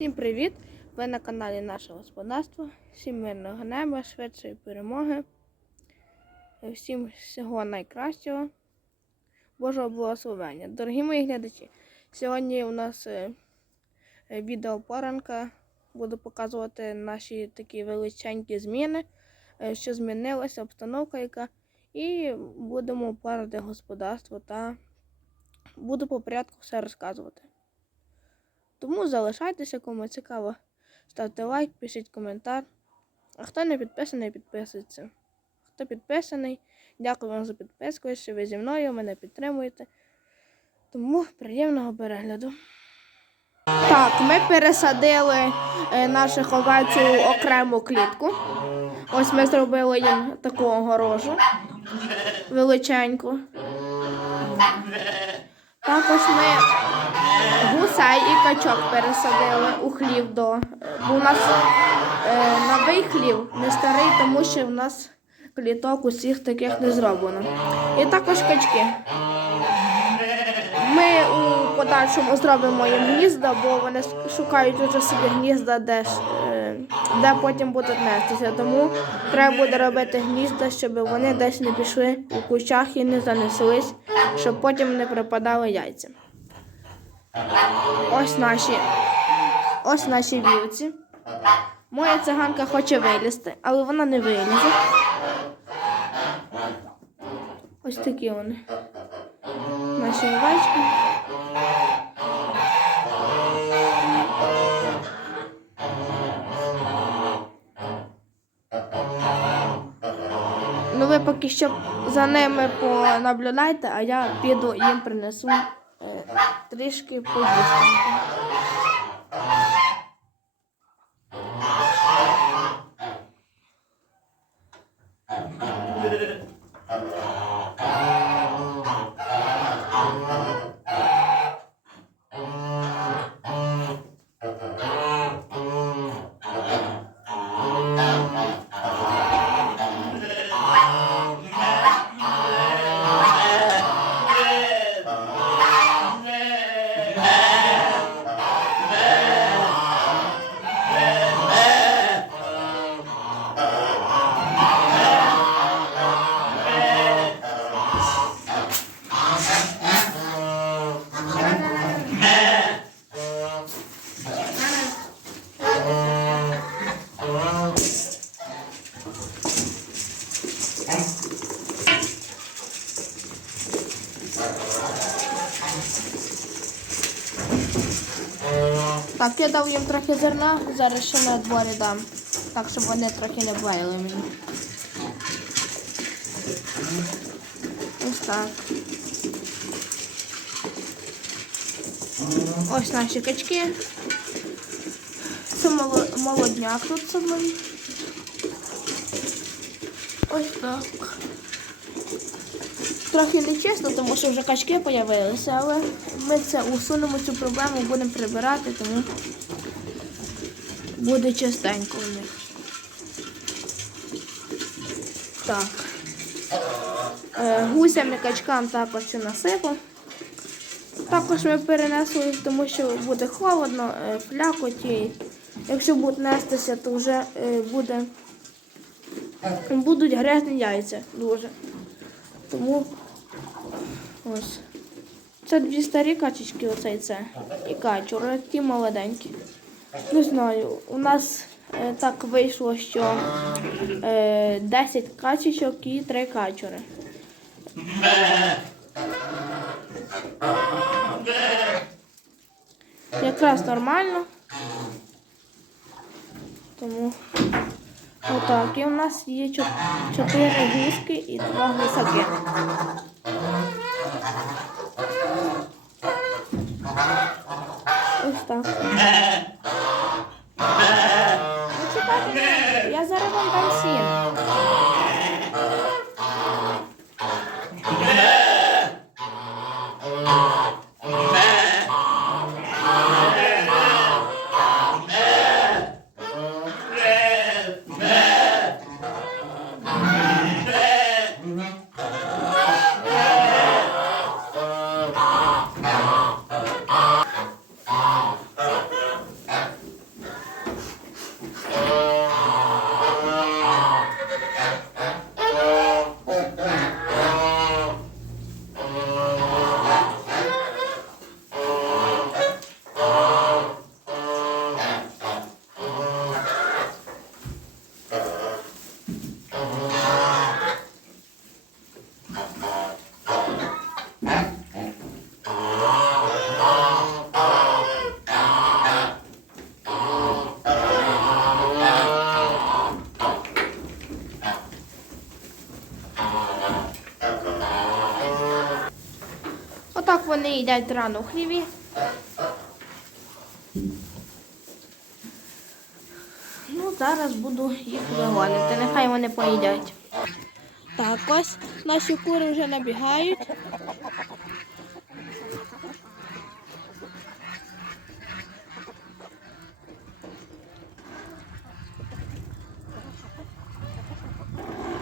Всім привіт! Ви на каналі Наше Господарство. Всім мирного неба, швидшої перемоги. Всім всього найкращого. Божого благословення. Дорогі мої глядачі, сьогодні у нас е, е, відео поранка. Буду показувати наші такі величенькі зміни, е, що змінилася, обстановка яка. І будемо парити господарство та буду по порядку все розказувати. Тому залишайтеся, кому цікаво. Ставте лайк, пишіть коментар. А хто не підписаний, підписується. Хто підписаний, дякую вам за підписку, що ви зі мною мене підтримуєте. Тому приємного перегляду. Так, ми пересадили е, наших овець у окрему клітку. Ось ми зробили їм таку огорожу величеньку. Також ми гусей і качок пересадили у хлів до. е, у нас е, новий хлів, не старий, тому що в нас кліток усіх таких не зроблено. І також качки. Ми у подальшому зробимо їм гнізда, бо вони шукають уже собі гнізда, де, е, де потім будуть нестися. Тому треба буде робити гнізда, щоб вони десь не пішли у кущах і не занеслись, щоб потім не припадали яйця. Ось наші, ось наші вівці. Моя циганка хоче вилізти, але вона не вилізе. Ось такі вони. Наші овечки. Ну ви поки що за ними понаблюдайте, а я піду їм принесу трішки поїсти. Так, я дав їм трохи зерна, зараз ще на дворі дам. Так, щоб вони трохи не блеяли мені. Ось так. Ось наші качки. Це молодняк тут самий. Ось так. Трохи не чесно, тому що вже качки з'явилися, але ми це усунемо цю проблему, будемо прибирати, тому буде чистенько у них. Так. Е, Гусям і качкам також це насипав. Також ми перенесли, тому що буде холодно, е, флякоті. Якщо будуть нестися, то вже е, буде, будуть грязні яйця дуже. Тому ось. Це дві старі качечки, оце і це. І качур, ті молоденькі. Не знаю, у нас е, так вийшло, що е, 10 качечок і 3 качури. Якраз нормально. Тому отак. І у нас є чотири гуски і два гусаки. Ось так. Їдять рано в хліві. Ну, зараз буду їх вигонити. Нехай вони поїдять. Так, ось наші кури вже набігають.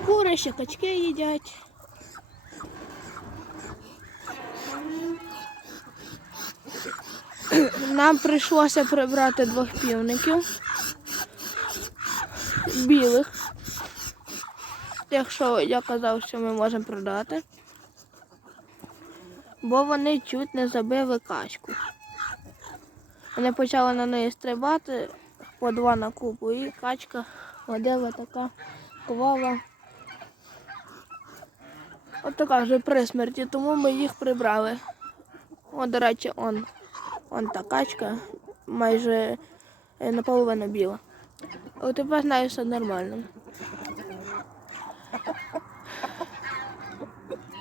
Кури ще качки їдять. Нам прийшлося прибрати двох півників білих. Якщо я казав, що ми можемо продати. Бо вони чуть не забили качку. Вони почали на неї стрибати по два на купу, і качка ходила така ковала. От така вже при смерті, тому ми їх прибрали. О, до речі, он, он та качка, майже е, наполовину біла. От тепер знаю, все нормально.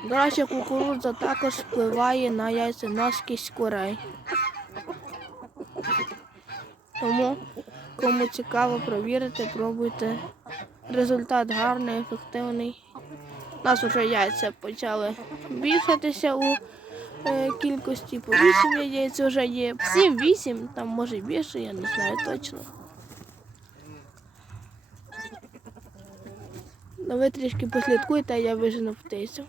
До речі, кукурудза також впливає на яйця яйценоскість курей. Тому, кому цікаво провірити, пробуйте. Результат гарний, ефективний. У нас вже яйця почали більшатися у кількості. По 8 яєць вже є. 7-8, там може більше, я не знаю точно. Ну, ви трішки послідкуйте, а я вижену птицю.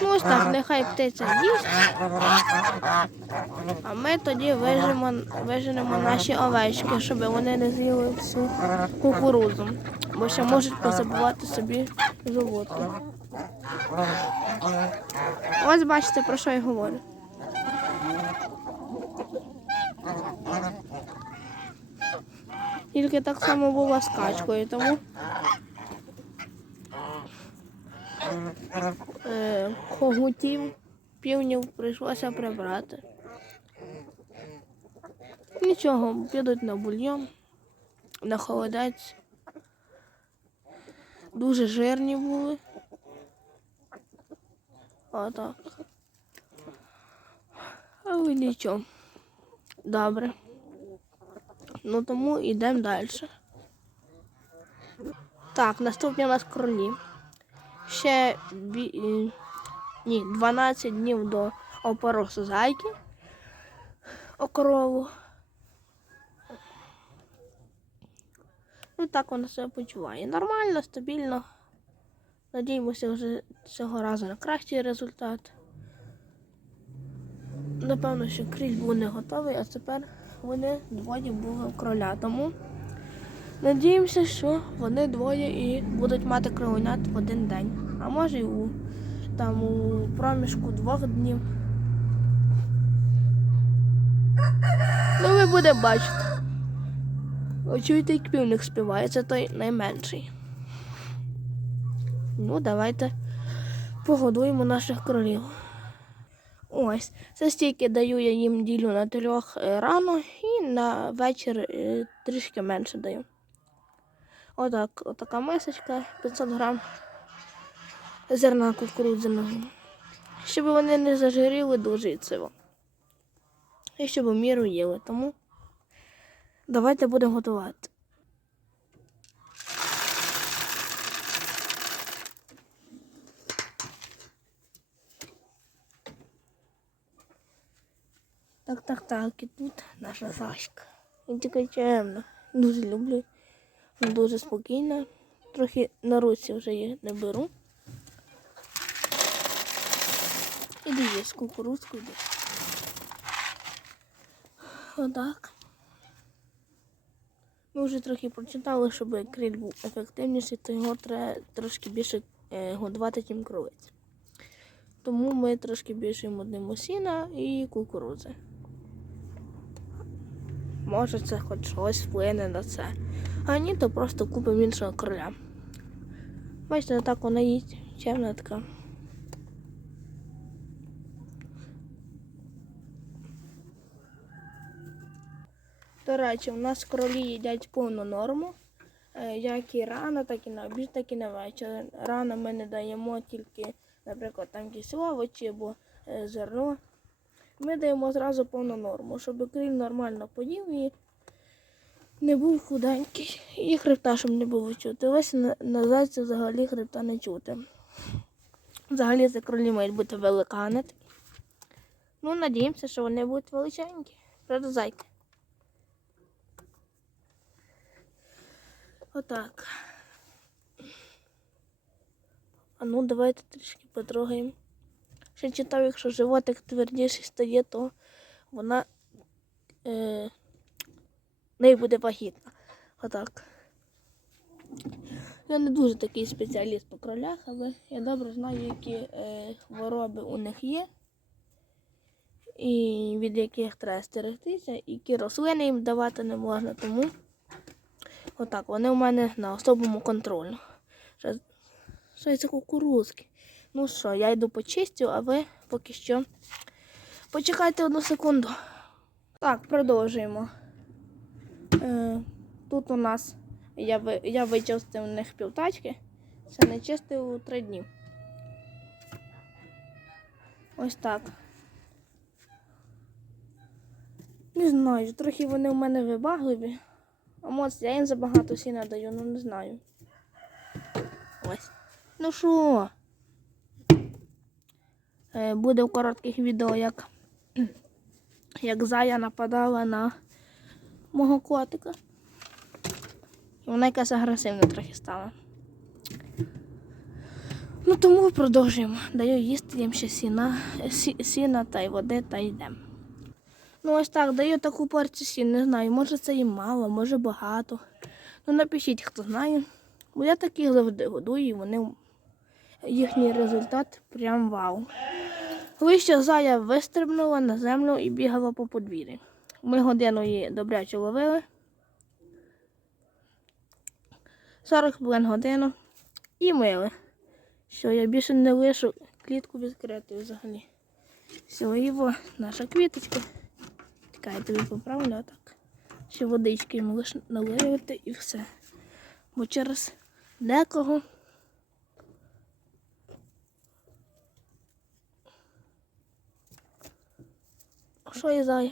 Ну ось так, нехай птиця їсть. А ми тоді вижимо, виженемо наші овечки, щоб вони не з'їли всю кукурудзу. Бо ще можуть позабувати собі животні. Ось бачите, про що я говорю. Тільки так само було з качкою, тому е, когутів, півнів прийшлося прибрати. Нічого, підуть на бульйон, на холодець. Дуже жирні були. Отак. Але нічого. Добре. Ну тому йдемо далі. Так, наступні у нас кролі. Ще бі... е, ні, 12 днів до опоросу зайки. Окорову. Ну так вона себе почуває. Нормально, стабільно. Надіємося вже цього разу на кращий результат. Напевно, що кріль був не готовий, а тепер вони двоє були в кроля. Тому надіємося, що вони двоє і будуть мати кровенят в один день. А може й у, там, у проміжку двох днів. Ну, ви будете бачити. Ви чуєте, як півник співає, це той найменший. Ну, давайте погодуємо наших кролів. Ось, це стільки даю я їм ділю на трьох е, рано і на вечір е, трішки менше даю. Отак, отака мисочка 500 грам зерна кукурудзяного. Щоб вони не зажиріли дуже циво. І щоб міру їли. Тому давайте будемо готувати. так, так, так, і тут наша Сашка. Він тільки чемно. Дуже люблю. Дуже спокійна. Трохи на руці вже її не беру. Іди є з кукурузкою. йди. Отак. Ми вже трохи прочитали, щоб криль був ефективніший, то його треба трошки більше е, годувати, чим кровець. Тому ми трошки більше йому даємо сіна і кукурудзи. Може це хоч щось вплине на це. А ні, то просто купимо іншого короля. Бачите, так вона їсть, чемна така. До речі, у нас кролі їдять повну норму. Е, Як і рано, так і на обід, так і на вечір. Рано ми не даємо тільки, наприклад, там якісь овочі або е, зерно. Ми даємо зразу повну норму, щоб кріль нормально поїв і не був худенький. І хребта, щоб не було чути. Ось на, зайця взагалі хребта не чути. Взагалі це кролі мають бути великани. такі. Ну, надіємося, що вони будуть величенькі. Правда, зайки. Отак. А ну, давайте трішки потрогаємо. Ще читав, якщо животик твердіший стає, то вона е, неї буде вагітна. Отак. Я не дуже такий спеціаліст по кролях, але я добре знаю, які е, хвороби у них є, і від яких треба стерегтися, які рослини їм давати не можна. Тому отак, вони у мене на особому контролю. Що, це кукурузки? Ну що, я йду почистю, а ви поки що почекайте одну секунду. Так, продовжуємо. Е, тут у нас я, ви- я вичистив у них півтачки. Це не чистив три дні. Ось так. Не знаю, трохи вони в мене вибагливі. А моц, я їм забагато сіна даю, ну не знаю. Ось. Ну що? Е, Буде в коротких відео, як, як зая нападала на мого котика. І вона якась агресивна трохи стала. Ну тому продовжуємо. Даю їсти їм ще сіна, сі, сіна та й води та йдемо. Ну ось так, даю таку порцію сін, не знаю, може це і мало, може багато. Ну напишіть, хто знає. Бо я таких завжди годую, і вони їхній результат прям вау. Вище зая вистрибнула на землю і бігала по подвір'ї. Ми годину її добряче ловили. 40 хвилин годину і мили. Що я більше не лишу клітку відкритою взагалі. Все, Іво, наша квіточка. Чекай, я тобі поправлю отак. Ще водички йому лише наливати і все. Бо через декого Що і зая?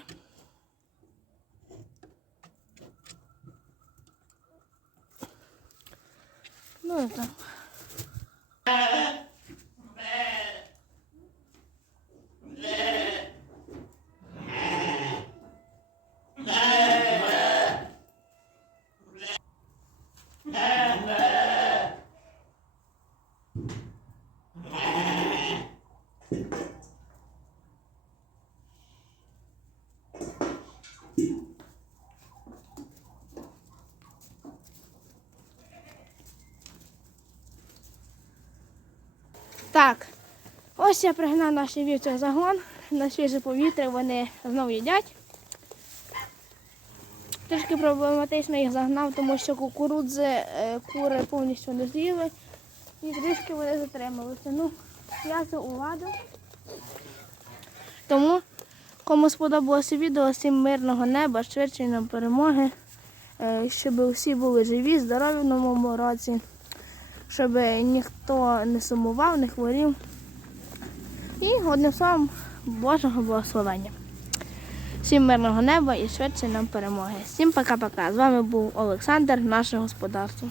Ну і так. Так, ось я пригнав наш вівця загон на свіже повітря, вони знову їдять. Трішки проблематично їх загнав, тому що кукурудзи е, кури повністю не з'їли і трішки вони затрималися. Ну, я це уладив. Тому, кому сподобалося відео, всім мирного неба, швидшої нам перемоги, е, щоб всі були живі, здорові в новому році щоб ніхто не сумував, не хворів. І одним словом Божого благословення. Всім мирного неба і швидше нам перемоги. Всім пока-пока. З вами був Олександр, наше господарство.